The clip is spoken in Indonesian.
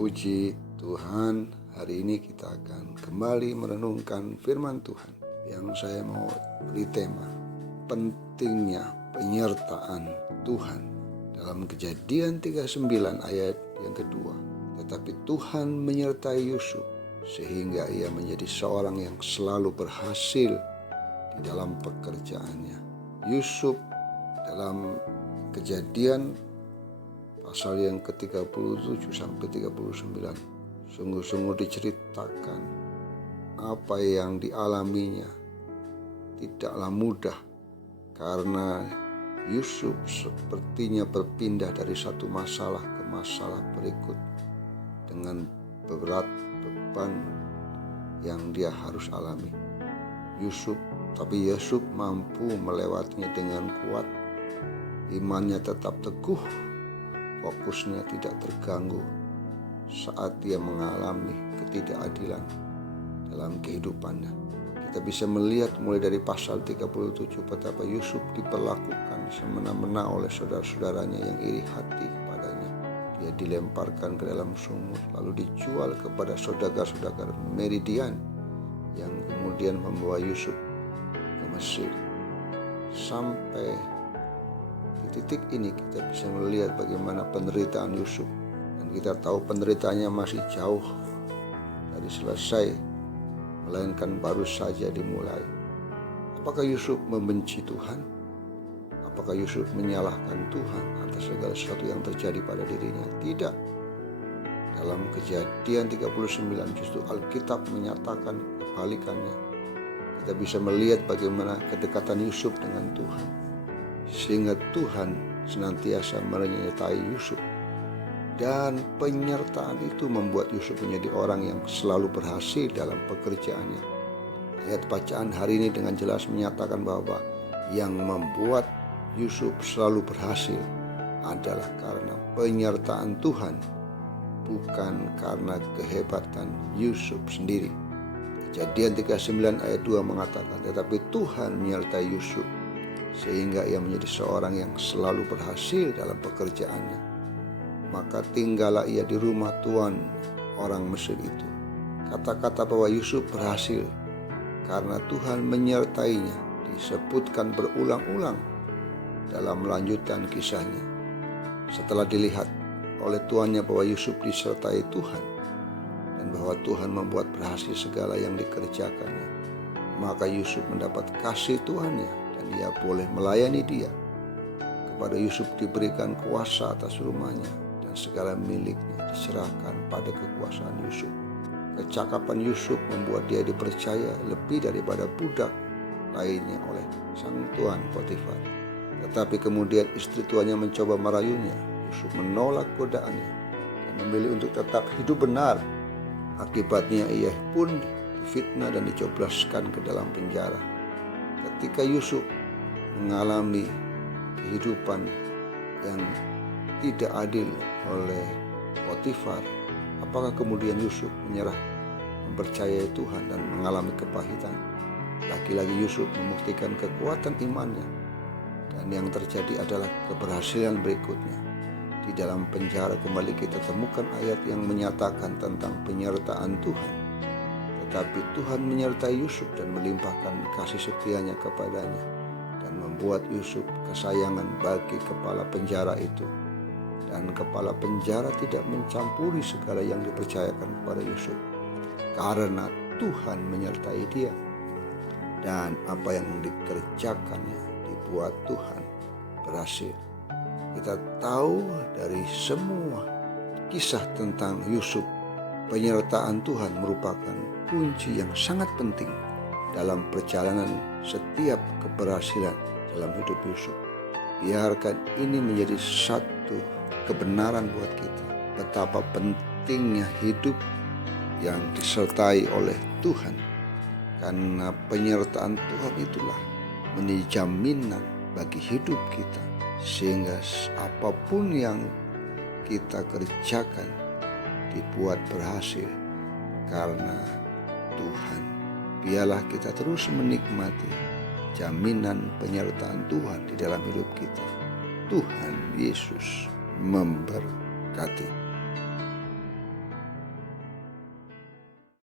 Puji Tuhan, hari ini kita akan kembali merenungkan firman Tuhan yang saya mau beri tema pentingnya penyertaan Tuhan dalam Kejadian 39 ayat yang kedua. Tetapi Tuhan menyertai Yusuf sehingga ia menjadi seorang yang selalu berhasil di dalam pekerjaannya. Yusuf dalam Kejadian pasal yang ke-37 sampai 39 sungguh-sungguh diceritakan apa yang dialaminya tidaklah mudah, karena Yusuf sepertinya berpindah dari satu masalah ke masalah berikut dengan berat beban yang dia harus alami. Tapi Yusuf mampu melewatinya dengan kuat, imannya tetap teguh, fokusnya tidak terganggu saat dia mengalami ketidakadilan dalam kehidupannya. Kita bisa melihat mulai dari pasal 37 betapa Yusuf diperlakukan semena-mena oleh saudara-saudaranya yang iri hati kepadanya. Dia dilemparkan ke dalam sumur lalu dijual kepada saudagar-saudagar Midian yang kemudian membawa Yusuf ke Mesir. Sampai di titik ini kita bisa melihat bagaimana penderitaan Yusuf, dan kita tahu penderitaannya masih jauh dari selesai, melainkan baru saja dimulai. Apakah Yusuf membenci Tuhan? Apakah Yusuf menyalahkan Tuhan atas segala sesuatu yang terjadi pada dirinya? Tidak. Dalam Kejadian 39 justru Alkitab menyatakan kebalikannya. Kita bisa melihat bagaimana kedekatan Yusuf dengan Tuhan, sehingga Tuhan senantiasa menyertai Yusuf. Dan penyertaan itu membuat Yusuf menjadi orang yang selalu berhasil dalam pekerjaannya. Ayat bacaan hari ini dengan jelas menyatakan bahwa yang membuat Yusuf selalu berhasil adalah karena penyertaan Tuhan, bukan karena kehebatan Yusuf sendiri. Kejadian 39 ayat 2 mengatakan, tetapi Tuhan menyertai Yusuf sehingga ia menjadi seorang yang selalu berhasil dalam pekerjaannya. Maka tinggallah ia di rumah tuan orang Mesir itu. Kata-kata bahwa Yusuf berhasil karena Tuhan menyertainya disebutkan berulang-ulang dalam lanjutan kisahnya. Setelah dilihat oleh tuannya bahwa Yusuf disertai Tuhan dan bahwa Tuhan membuat berhasil segala yang dikerjakannya, maka Yusuf mendapat kasih tuannya dan ia boleh melayani dia. Kepada Yusuf diberikan kuasa atas rumahnya dan segala miliknya diserahkan pada kekuasaan Yusuf. Kecakapan Yusuf membuat dia dipercaya lebih daripada budak lainnya oleh sang tuan Potifar. Tetapi kemudian istri tuannya mencoba merayunya. Yusuf menolak godaannya dan memilih untuk tetap hidup benar. Akibatnya ia pun difitnah dan dicoblaskan ke dalam penjara. Ketika Yusuf mengalami kehidupan yang tidak adil oleh Potifar, apakah kemudian Yusuf menyerah, mempercayai Tuhan dan mengalami kepahitan? Lagi-lagi Yusuf membuktikan kekuatan imannya, dan yang terjadi adalah keberhasilan berikutnya. Di dalam penjara kembali kita temukan ayat yang menyatakan tentang penyertaan Tuhan. Tetapi Tuhan menyertai Yusuf dan melimpahkan kasih setianya kepadanya dan membuat Yusuf kesayangan bagi kepala penjara itu. Dan kepala penjara tidak mencampuri segala yang dipercayakan kepada Yusuf karena Tuhan menyertai dia. Dan apa yang dikerjakannya dibuat Tuhan berhasil. Kita tahu dari semua kisah tentang Yusuf, penyertaan Tuhan merupakan kunci yang sangat penting dalam perjalanan setiap keberhasilan dalam hidup Yusuf. Biarkan ini menjadi satu kebenaran buat kita, betapa pentingnya hidup yang disertai oleh Tuhan. Karena penyertaan Tuhan itulah menjadi jaminan bagi hidup kita, sehingga apapun yang kita kerjakan dibuat berhasil karena Tuhan. Biarlah kita terus menikmati jaminan penyertaan Tuhan di dalam hidup kita. Tuhan Yesus memberkati.